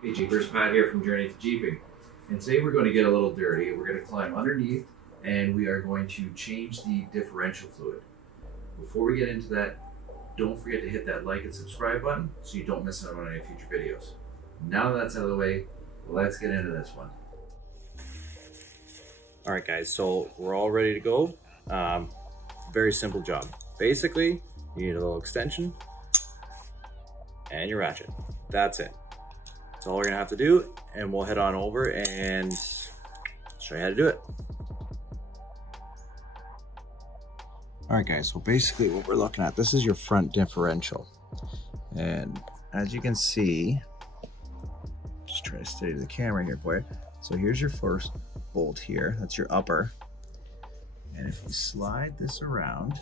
Hey Jeepers, Pat here from Journey to Jeeping. And today we're going to get a little dirty. We're going to climb underneath and we are going to change the differential fluid. Before we get into that, don't forget to hit that like and subscribe button so you don't miss out on any future videos. Now that that's out of the way, let's get into this one. All right guys, so we're all ready to go. Very simple job. Basically, you need a little extension and your ratchet. That's it. That's all we're gonna have to do, and we'll head on over and show you how to do it. All right guys, so basically what we're looking at, this is your front differential. And as you can see, just try to steady the camera here for you. So here's your first bolt here, that's your upper. And if we slide this around,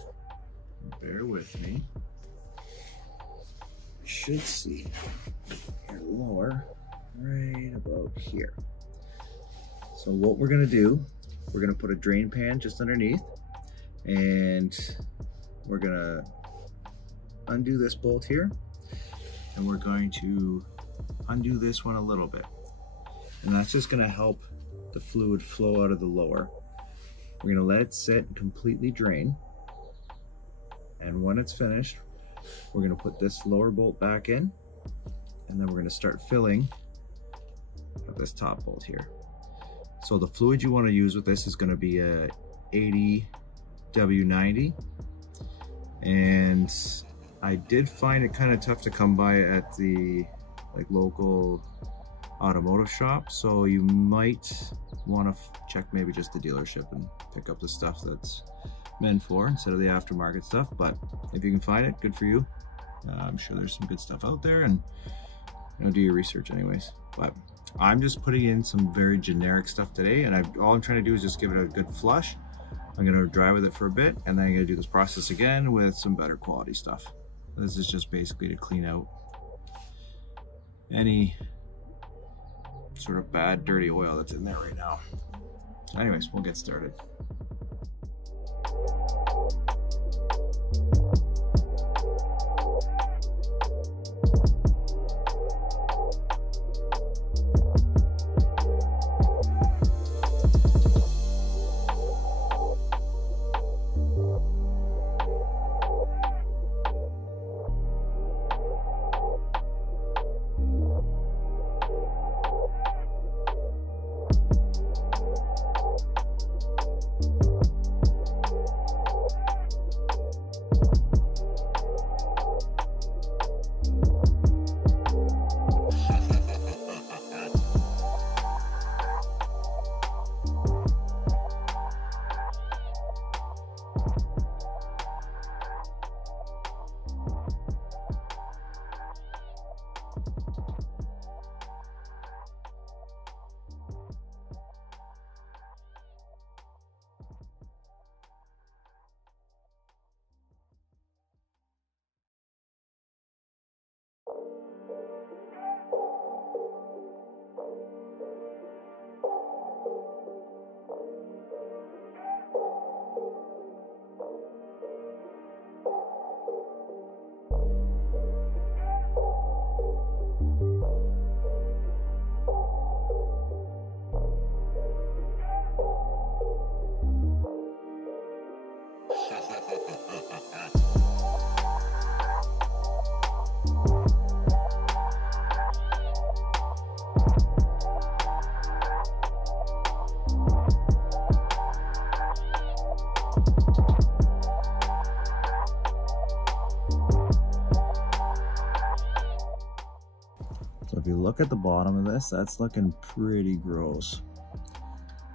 bear with me, you should see your lower right about here. So what we're gonna do, we're gonna put a drain pan just underneath, and we're gonna undo this bolt here, and we're going to undo this one a little bit. And that's just gonna help the fluid flow out of the lower. We're gonna let it sit and completely drain. And when it's finished, we're gonna put this lower bolt back in, and then we're gonna start filling with this top bolt here. So the fluid you wanna use with this is gonna be a 80 W90. And I did find it kind of tough to come by at the local automotive shop. So you might wanna check maybe just the dealership and pick up the stuff that's meant for instead of the aftermarket stuff. But if you can find it, good for you. I'm sure there's some good stuff out there, and do your research anyways. But I'm just putting in some very generic stuff today, and all I'm trying to do is just give it a good flush. I'm gonna dry with it for a bit, and then I'm gonna do this process again with some better quality stuff. This is just basically to clean out any sort of bad, dirty oil that's in there right now. So anyways, we'll get started. So if you look at the bottom of this, that's looking pretty gross.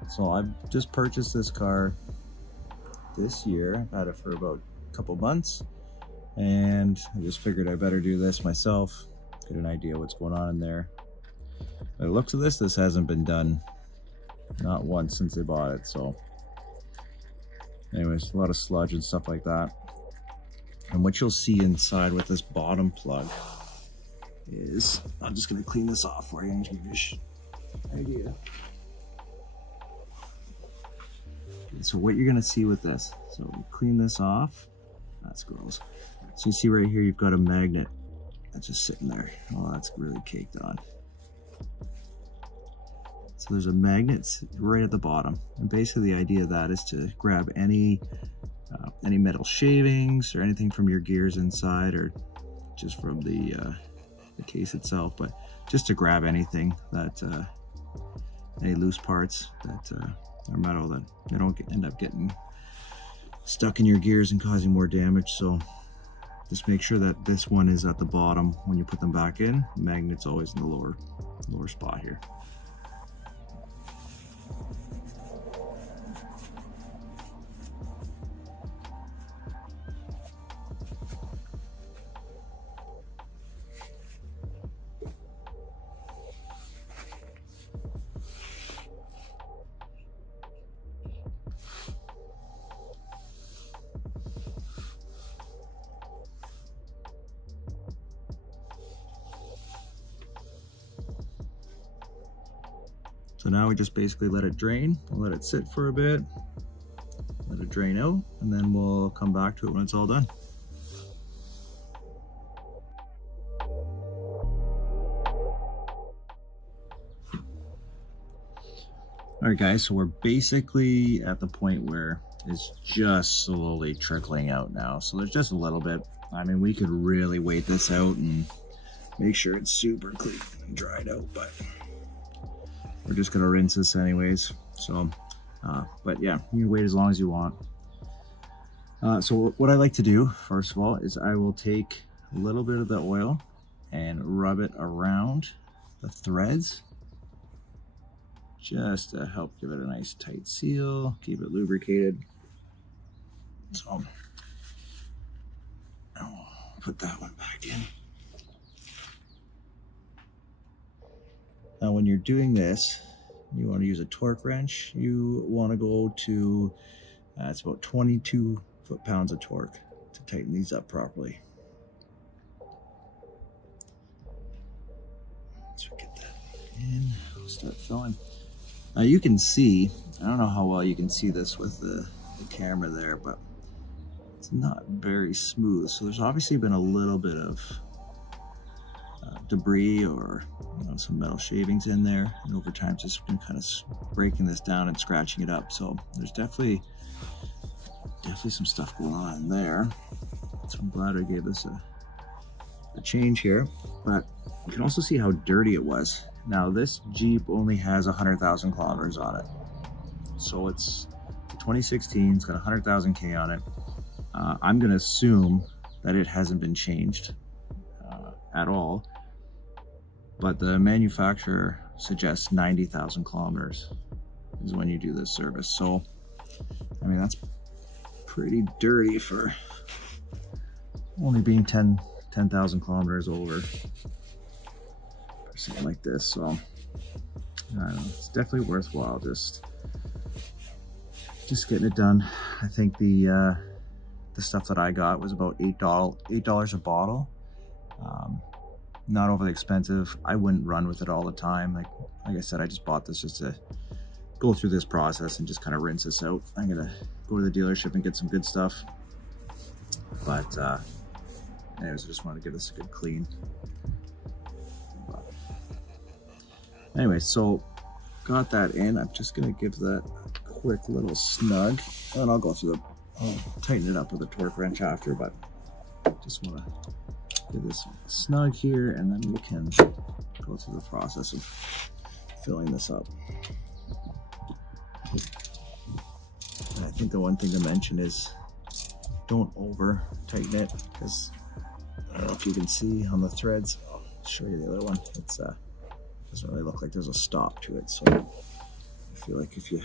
So I've just purchased this car this year. I've had it for about a couple months, and I just figured I better do this myself, get an idea what's going on in there. By the looks of this, this hasn't been done, not once since they bought it. So anyways, a lot of sludge and stuff like that. And what you'll see inside with this bottom plug is, I'm just gonna clean this off for you and give you an idea. So what you're gonna see with this, so we clean this off, that's gross. So you see right here, you've got a magnet that's just sitting there. Oh, that's really caked on. So there's a magnet right at the bottom. And basically the idea of that is to grab any metal shavings or anything from your gears inside, or just from the case itself, but just to grab anything that, any loose parts that are metal, that they don't end up getting stuck in your gears and causing more damage. So just make sure that this one is at the bottom when you put them back in. The magnet's always in the lower spot here. So now we just basically let it drain. We'll let it sit for a bit, let it drain out, and then we'll come back to it when it's all done. All right guys, so we're basically at the point where it's just slowly trickling out now. So there's just a little bit. I mean, we could really wait this out and make sure it's super clean and dried out, but we're just gonna rinse this anyways. So, but yeah, you can wait as long as you want. So what I like to do, first of all, is I will take a little bit of the oil and rub it around the threads, just to help give it a nice tight seal, keep it lubricated. So I'll put that one back in. Now when you're doing this, you want to use a torque wrench. You want to go to, it's about 22 foot-pounds of torque to tighten these up properly. Let's get that in, we'll start filling. Now you can see, I don't know how well you can see this with the camera there, but it's not very smooth. So there's obviously been a little bit of debris or some metal shavings in there, and over time just been kind of breaking this down and scratching it up. So there's definitely some stuff going on in there. So I'm glad I gave this a change here, but you can also see how dirty it was. Now this Jeep only has 100,000 kilometers on it, so it's 2016. It's got 100,000 K on it. I'm gonna assume that it hasn't been changed at all, but the manufacturer suggests 90,000 kilometers is when you do this service. So, I mean, that's pretty dirty for only being 10,000 kilometers over, or something like this. So, I don't know, it's definitely worthwhile just getting it done. I think the stuff that I got was about $8 a bottle. Not overly expensive. I wouldn't run with it all the time. Like I said, I just bought this just to go through this process and just kind of rinse this out. I'm gonna go to the dealership and get some good stuff. But anyways, I just wanted to give this a good clean. But anyway, so got that in. I'm just gonna give that a quick little snug, and I'll go through I'll tighten it up with a torque wrench after, but just wanna give this snug here, and then we can go through the process of filling this up. And I think the one thing to mention is don't over tighten it, because I don't know if you can see on the threads. I'll show you the other one. It's doesn't really look like there's a stop to it, so I feel like if you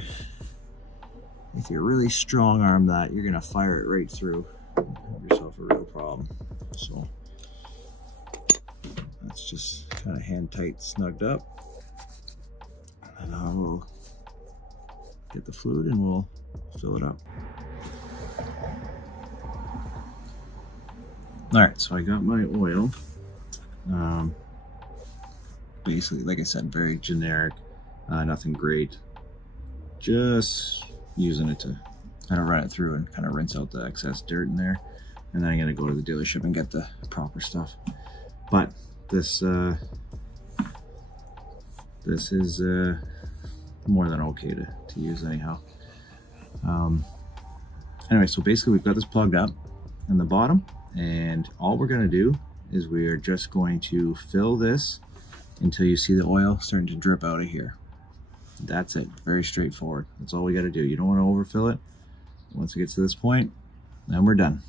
really strong arm that, you're gonna fire it right through and have yourself a real problem. So that's just kind of hand tight, snugged up, and I will get the fluid and we'll fill it up. All right, so I got my oil. Basically, like I said, very generic, nothing great. Just using it to kind of run it through and kind of rinse out the excess dirt in there. And then I'm gonna go to the dealership and get the proper stuff. But this is more than okay to use anyhow. Anyway, so basically we've got this plugged up in the bottom, and all we're gonna do is we are just going to fill this until you see the oil starting to drip out of here. That's it, very straightforward. That's all we gotta do. You don't wanna overfill it. Once it gets to this point, then we're done.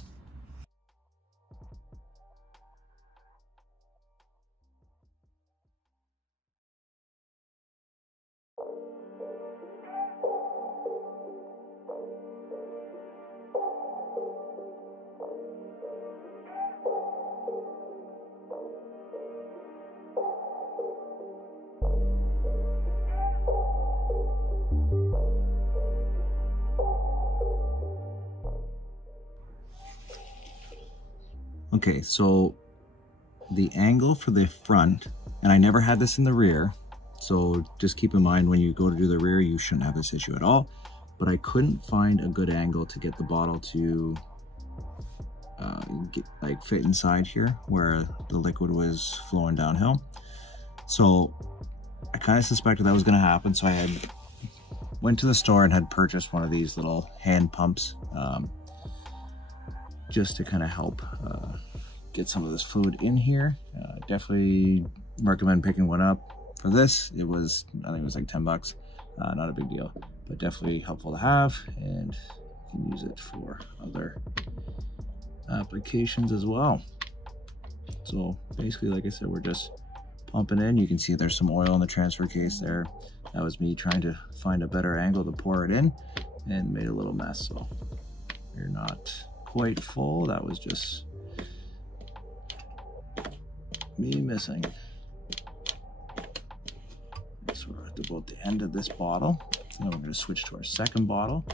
Okay, so the angle for the front, and I never had this in the rear, so just keep in mind when you go to do the rear, you shouldn't have this issue at all, but I couldn't find a good angle to get the bottle to fit inside here where the liquid was flowing downhill. So I kind of suspected that was going to happen, so I went to the store and had purchased one of these little hand pumps just to kind of help get some of this fluid in here. Definitely recommend picking one up. For this, I think it was like 10 bucks. Not a big deal, but definitely helpful to have, and you can use it for other applications as well. So basically, like I said, we're just pumping in. You can see there's some oil in the transfer case there. That was me trying to find a better angle to pour it in, and made a little mess. So you're not quite full. That was just me missing. So we're at about the end of this bottle. Now we're going to switch to our second bottle.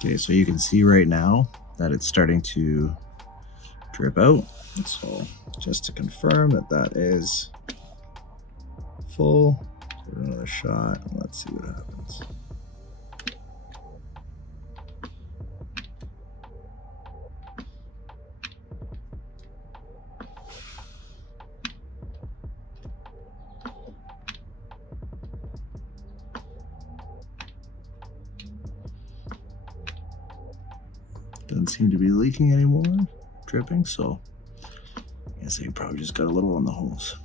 Okay, so you can see right now that it's starting to drip out. So just to confirm that that is full, give it another shot and let's see what happens. Doesn't seem to be leaking anymore, dripping, so I guess they probably just got a little on the hose.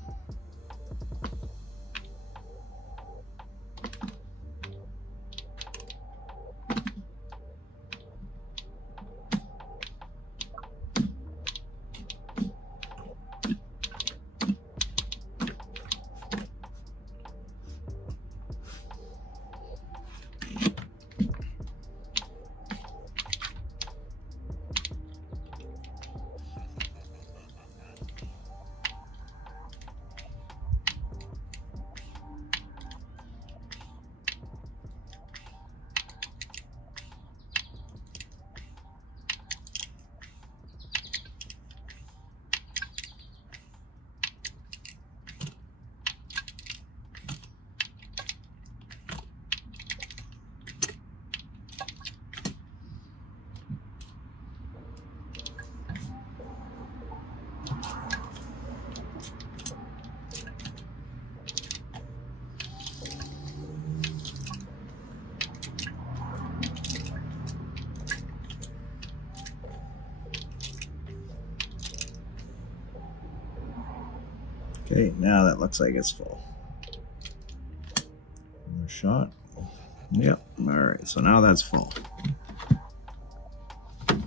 Okay, now that looks like it's full. Another shot. Yep, all right, so now that's full. You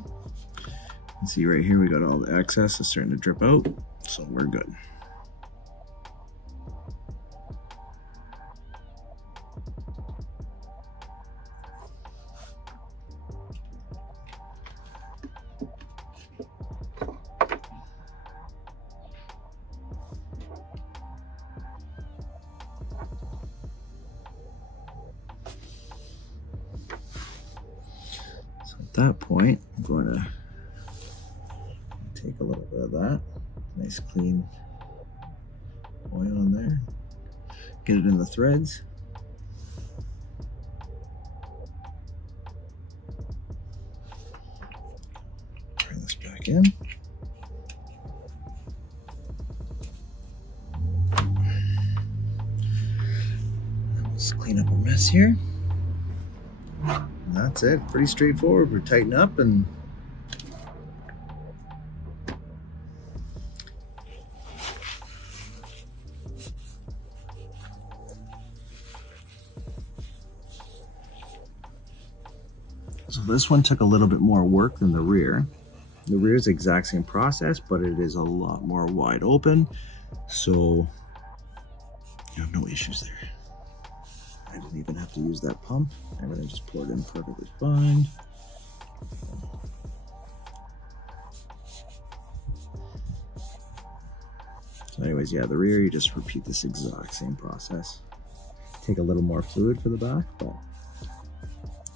can see right here we got all the excess is starting to drip out, so we're good. that point, I'm going to take a little bit of that. Nice clean oil in there. Get it in the threads. Turn this back in. Let's clean up a mess here. And that's it. Pretty straightforward. We tighten up and so this one took a little bit more work than the rear. The rear is the exact same process, but it is a lot more wide open. So you have no issues there. I didn't even have to use that pump. Everything just poured in perfectly fine. So anyways, yeah, the rear, you just repeat this exact same process. Take a little more fluid for the back, but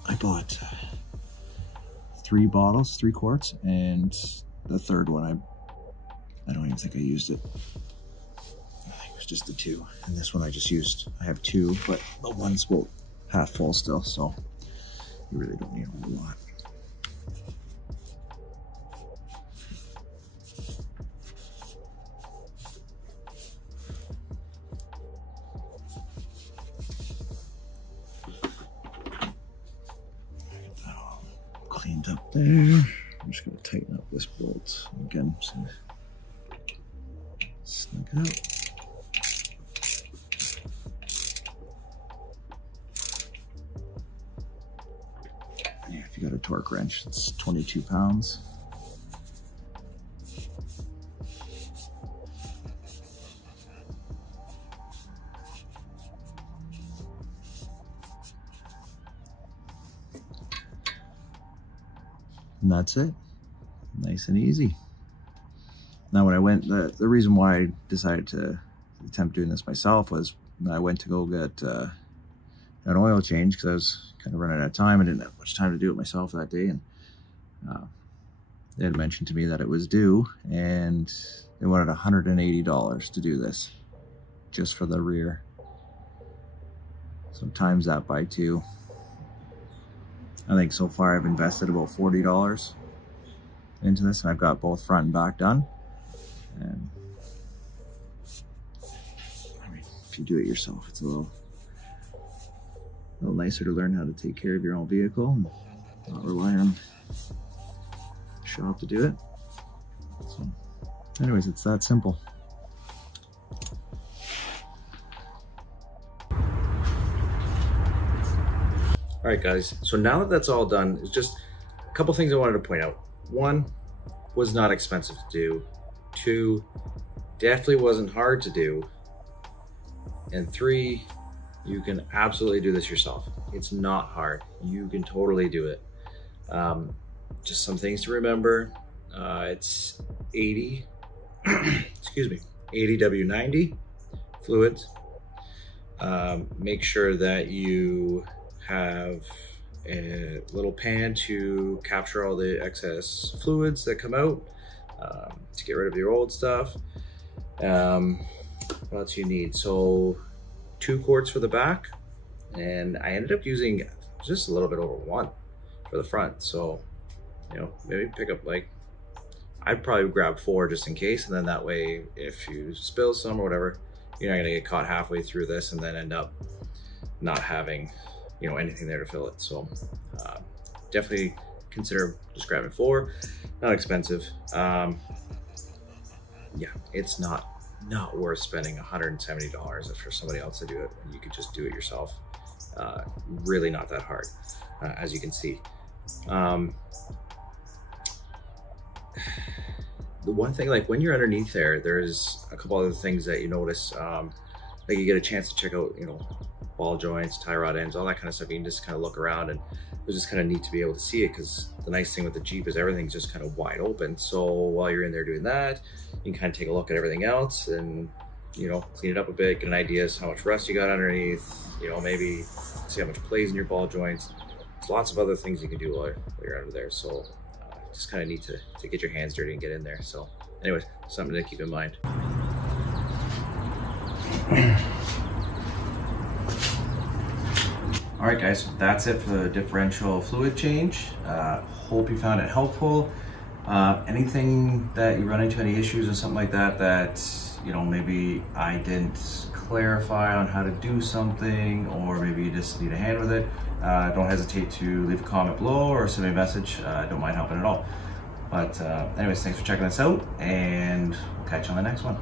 I bought 3 bottles, 3 quarts, and the third one, I don't even think I used it. I think it was just the 2. And this one I just used, I have 2, but the one's about half full still, so you really don't need a whole lot. Cleaned up there. I'm just going to tighten up this bolt again, so snug it out. Yeah, if you got a torque wrench, it's 22 pounds. And that's it. Nice and easy. Now when I went, the reason why I decided to attempt doing this myself was I went to go get an oil change because I was kind of running out of time. I didn't have much time to do it myself that day. And they had mentioned to me that it was due and they wanted $180 to do this just for the rear. So times that by 2. I think so far I've invested about $40 into this, and I've got both front and back done. And I mean, if you do it yourself, it's a little nicer to learn how to take care of your own vehicle and not rely on the shop to do it. So anyways, it's that simple. All right, guys, so now that that's all done, it's just a couple things I wanted to point out. 1, was not expensive to do. 2, definitely wasn't hard to do. And 3, you can absolutely do this yourself. It's not hard. You can totally do it. Just some things to remember. It's 80, excuse me, 80 W90 fluids. Make sure that you have a little pan to capture all the excess fluids that come out, to get rid of your old stuff. What else you need? So 2 quarts for the back, and I ended up using just a little bit over 1 for the front. So, you know, maybe pick up like, I'd probably grab 4 just in case, and then that way if you spill some or whatever, you're not gonna get caught halfway through this and then end up not having, you know, anything there to fill it. So definitely consider just grabbing 4. Not expensive. Yeah, it's not worth spending $170 for somebody else to do it when you could just do it yourself. Really not that hard, as you can see. The one thing, like when you're underneath there, there's a couple other things that you notice. Like you get a chance to check out, you know, ball joints, tie rod ends, all that kind of stuff. You can just kind of look around, and it was just kind of neat to be able to see it, because the nice thing with the Jeep is everything's just kind of wide open. So while you're in there doing that, you can kind of take a look at everything else and, you know, clean it up a bit, get an idea of how much rust you got underneath, you know, maybe see how much plays in your ball joints. there's lots of other things you can do while you're under there. So just kind of need to get your hands dirty and get in there. So anyways, something to keep in mind. All right, guys, that's it for the differential fluid change. Hope you found it helpful. Anything that you run into, any issues or something like that, you know, maybe I didn't clarify on how to do something, or maybe you just need a hand with it, don't hesitate to leave a comment below or send me a message. I don't mind helping at all. But anyways, thanks for checking this out, and we'll catch you on the next one.